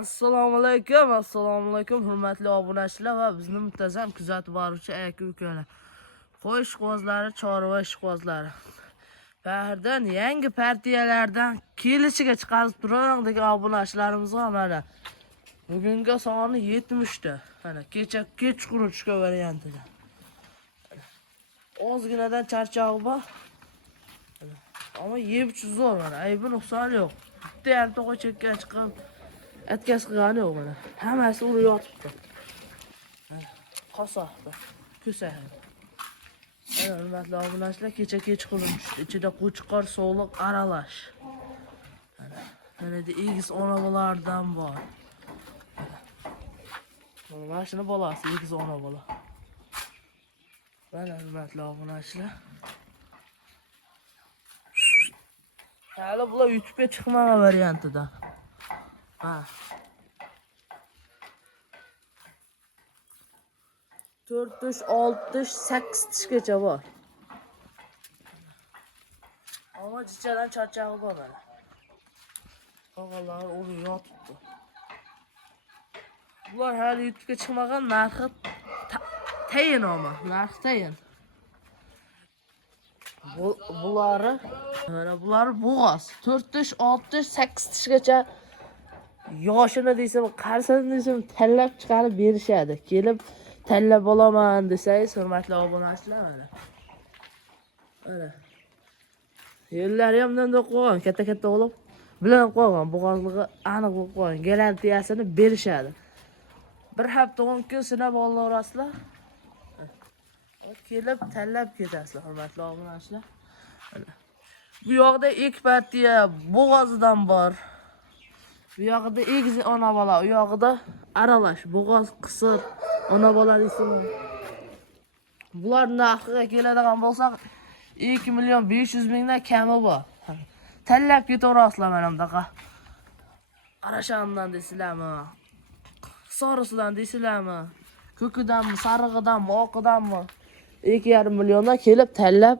Assalomu alaykum, hurmatli obunachilar va bizni muntazam kuzatib boruvchi aka-ukalar. Qo'y ishqibozlari, chorva ishqibozlari. Bahirdan yangi partiyalardan kelishiga chiqarib turadigan obunachilarimiz ham mana. Bugungi soni 70 ta. Mana kechqurun tushgan variantida. Ozginadan charchog'i bor. Ama yeb zo'r mana. Aybi nuqsoni yo'q. Bitta yarmta qo'y chekkan chiqib atkas qilgani yo'q mana. Hammasi urib yotibdi. Qosoqda. Ko'sa. Ana hurmatli obunachilar, kechqurun tushdi. Ichida qo'chqor, so'liq aralash. Mana egiz ona bolardan bor. Mana shuni bolasi egiz ona bola. Mana hurmatli obunachilar. Hali bular YouTube'ga chiqmagan variantida. Ha. 4 tush, 6 tush, 8 tushgacha bor. Ama jichadan charchog'i bor mana. Qog'alari urib yotibdi. Bular hali YouTube'ga chiqmagan, narxi tayin ama, narxi tayin. Buları bo'g'oz. 4 tush, 6 tush, 8 tushgacha yoshini deysam, qarsini deysam tanlab chiqarib berishadi. Kelib tanlab olaman desangiz, hurmatli obunachilar mana. Mana. Yo'llari ham bunday qo'ygan, katta olib bilan qo'ygan, bo'g'ozligi aniq bo'lib qo'ygan. Garantiyasini berishadi. Bir hafta 10 kun sinab olaverasizlar. Kelib tanlab ketasizlar, hurmatli obunachilar. Bu yoqda ilk partiya bo'g'ozidan bor. Bu yoqda egiz ona bola, u yoqda aralash, bo'g'oz, qisir, ona bola deysizmi. Bular narxiga keladigan bo'lsak, 2 million 500 mingdan kami bor. Tanlab ketaverasizlar mana bunaqa. Arashandan deysizlarmi? Sorisidan deysizlarmi? Ko'kidanmi, sarig'idanmi, oqidanmi? 2,5 milliondan kelib tanlab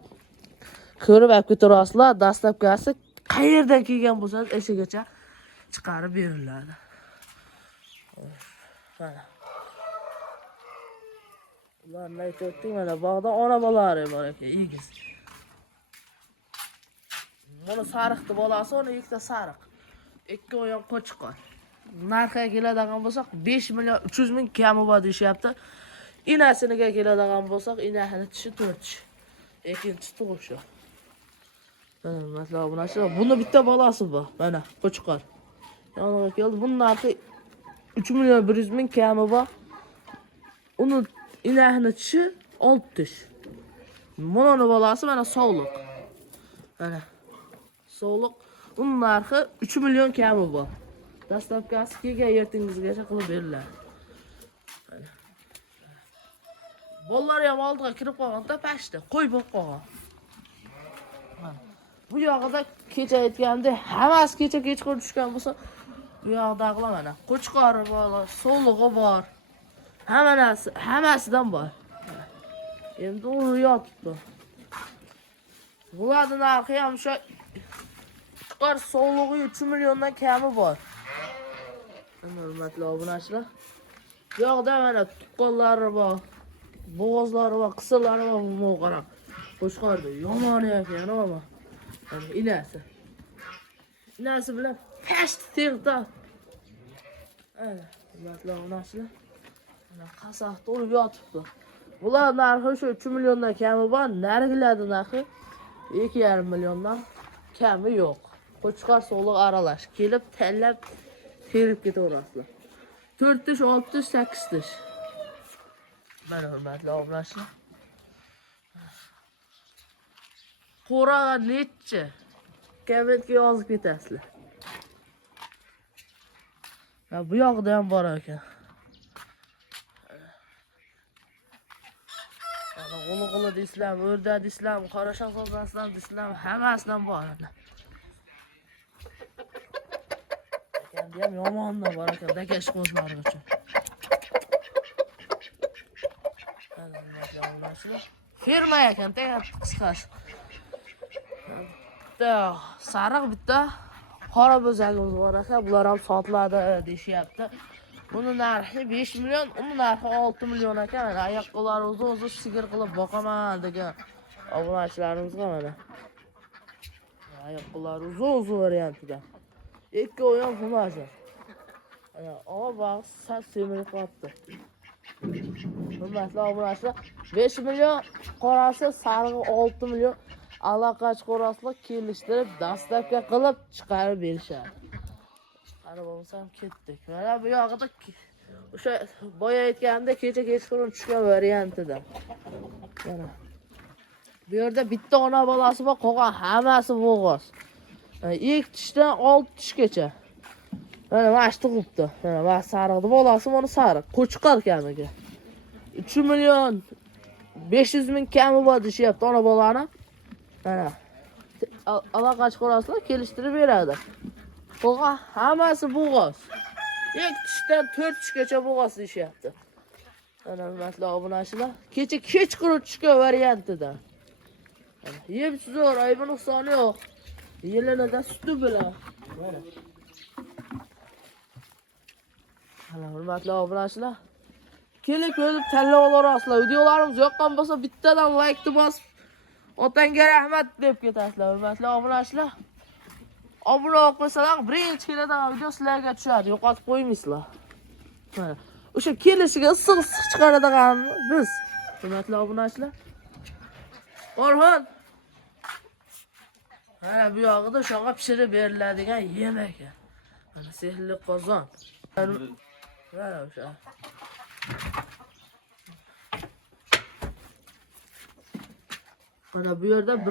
ko'rib olib ketaverasizlar. Dastlabkasi qayerdan kelgan bo'lsangiz eshigacha chiqarib beriladi. Mana. Ularni aytayotdik, mana bog'da ona bolalari bor ekan, egiz. Buni sariqni bolasi, uni ikkita sariq. Ikki oyoq qo'chqor. Narxiga keladigan bo'lsak 5 million 300 ming kami bor deyapti. Inasiniga keladigan bo'lsak, inasini tishi 4 tish. Ikkinchi tug'ishi. Masalan, bunachilar, buni bitta bolasi bor. Mana qo'chqor. Yoniga keldi. Buning narxi 3 million 100 ming kami bor. Uni inasini tishi 6 tish. Bunun bolasi mana so'liq. Mana so'liq. Uning narxi 3 million kami bor. Dastlabkasi kelgan ertingizgacha qilib beriladi. Bolalar ham oldiga kirib qolganda pashta, qo'y bo'lib qolgan. Bu yoqda kecha aytgandek, hammasi kechqurun tushgan bo'lsa, bu yoqdagilar mana qo'chqori bor, so'lig'i bor. Hammasidan bor. Endi u yotibdi. Bularning narxi ham o'sha qo'chqor so'lig'i 3 milliondan kami bor. Hurmatli obunachilar. Bu yoqda mana tuqqanlari bor. Bo'g'ozlari va qisirlari va qarab. Qo'chqorda yomoni ekan, ama. Inasi. Inasi bilan past tegdi. Ana, hurmatli obunachilar. Mana qasoqda urib yotibdi. Bular narxi shu 3 milliondan kami bor, nargilarning narxi 2,5 milliondan kami yo'q. Qo'chqor so'liq aralash, kelib tanlab terib ketaverasizlar. 4 tish, 6 tish, 8 tish. Mana hurmatli obunachilar. Qo'raga necha? Kommentga yozib ketasizlar. Bu yoqda ham bor ekan. G'ulu deysizlarmi, o'rda deysizlarmi, qorashaq sozasidan deysizlarmi, hammasidan bor. Endi ham yomondan bor ekan, dakash qo'zlari uchun. Firma ekan, qisqasi. Bitta sariq, bitta qora bo'zagimiz bor ekan, bular ham sotiladi deyishyapti. Buni narxi 5 million, uni narxi 6 million ekan. Mana oyoq-qo'llari o'zi sigir qilib boqaman degan obunachilarimizga mana. Oyoq-qo'llari uzun variantida. Ikkovi ham xumashi. Ana, bog' sal semirib qolibdi. Hurmatli obunachilar, 5 million, qorasi sarig'i 6 million. Allaqach qoraslar kelishtirib, dastlabki qilib chiqarib berishadi. Qani bo'lsam ketdik. Mana bu yog'ida o'sha boya aytganimda kecha kechqurun tushgan variantida. Mana. Bu yerda bitta ona bolasi bor, qolgan hammasi bo'g'oz. Ilk tishdan 6 tishgacha. Mana mana shu tug'ibdi. Mana va sariqni bolasi mana sariq, qo'chqor kamiga. 3 million 500 ming kami bor deyapti ona bolani. Mana allaqach qoraslar kelishtirib beradi. Qolgan hammasi bo'g'oz. Ilk tishdan 4 tishgacha bo'g'oz deyapti. Mana hurmatli obunachilar, kecha kechqurun tushgan variantida. Yeb zo'r, aybi nuqsoni yo'q. Yelinidan suti bilan. Mana hurmatli obunachilar, kelib ko'rib tanlab olasizlar. Videolarimiz yoqqan bo'lsa bittadan like bosib, otangga rahmat deb ketasizlar. Hurmatli obunachilar, obuna bo'lsalar birinchi keladigan video sizlarga tushadi, yo'qotib qo'ymaysizlar. Mana o'sha kelishiga issiq chiqaradigan biz. Hurmatli obunachilar, Orhon, mana bu yog'ida o'shaga pishirib beriladigan yemak. Mana sehrli qozon. Mana o'sha. Mana bu yerda